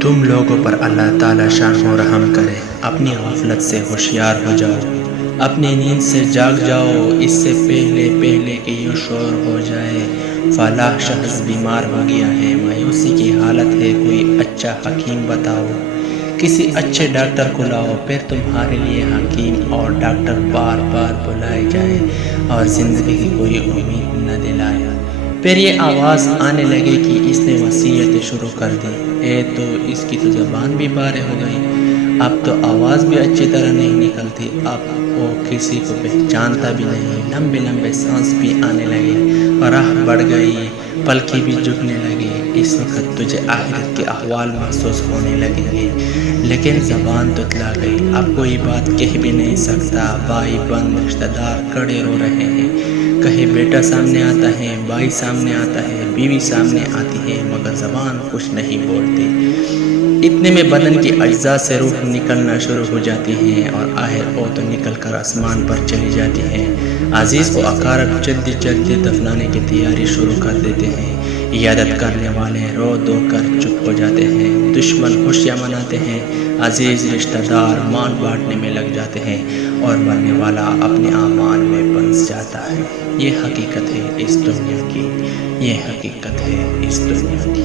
تم لوگوں پر اللہ تعالیٰ شان و رحم کرے، اپنی غفلت سے ہوشیار ہو جاؤ، اپنی نیند سے جاگ جاؤ، اس سے پہلے کہ یہ شور ہو جائے۔ فلاح شخص بیمار ہو گیا ہے، مایوسی کی حالت ہے، کوئی اچھا حکیم بتاؤ، کسی اچھے ڈاکٹر کو لاؤ۔ پھر تمہارے لیے حکیم اور ڈاکٹر بار بار بلائے جائے اور زندگی کی کوئی امید نہ دلائے۔ پھر یہ آواز آنے لگے کہ اس نے وصیتیں شروع کر دی، تو اس کی تو زبان بھی بارے ہو گئی، اب تو آواز بھی اچھی طرح نہیں نکلتی، اب وہ کسی کو پہچانتا بھی نہیں۔ لمبے لمبے سانس بھی آنے لگے، راہ بڑھ گئی، پلکیں بھی جھکنے لگی۔ اس وقت تجھے آخرت کے احوال محسوس ہونے لگیں گے، لیکن زبان تتلا گئی، اب کوئی بات کہہ بھی نہیں سکتا۔ بھائی بند رشتہ دار کھڑے رو رہے ہیں، کہیں بیٹا سامنے آتا ہے، بھائی سامنے آتا ہے، بیوی سامنے آتی ہے، مگر زبان کچھ نہیں بولتی۔ اتنے میں بدن کی اجزاء سے روح نکلنا شروع ہو جاتی ہیں اور آخر وہ تو نکل کر آسمان پر چلی جاتی ہیں۔ عزیز کو اقارب جلدی جلدی دفنانے کی تیاری شروع کر دیتے ہیں۔ عیادت کرنے والے رو دو کر چپ ہو جاتے ہیں، دشمن خوشیاں مناتے ہیں، عزیز رشتہ دار مان بانٹنے میں لگ جاتے ہیں اور مرنے والا اپنے اعمال میں پھنس جاتا ہے۔ یہ حقیقت ہے اس دنیا کی، یہ حقیقت ہے اس دنیا کی۔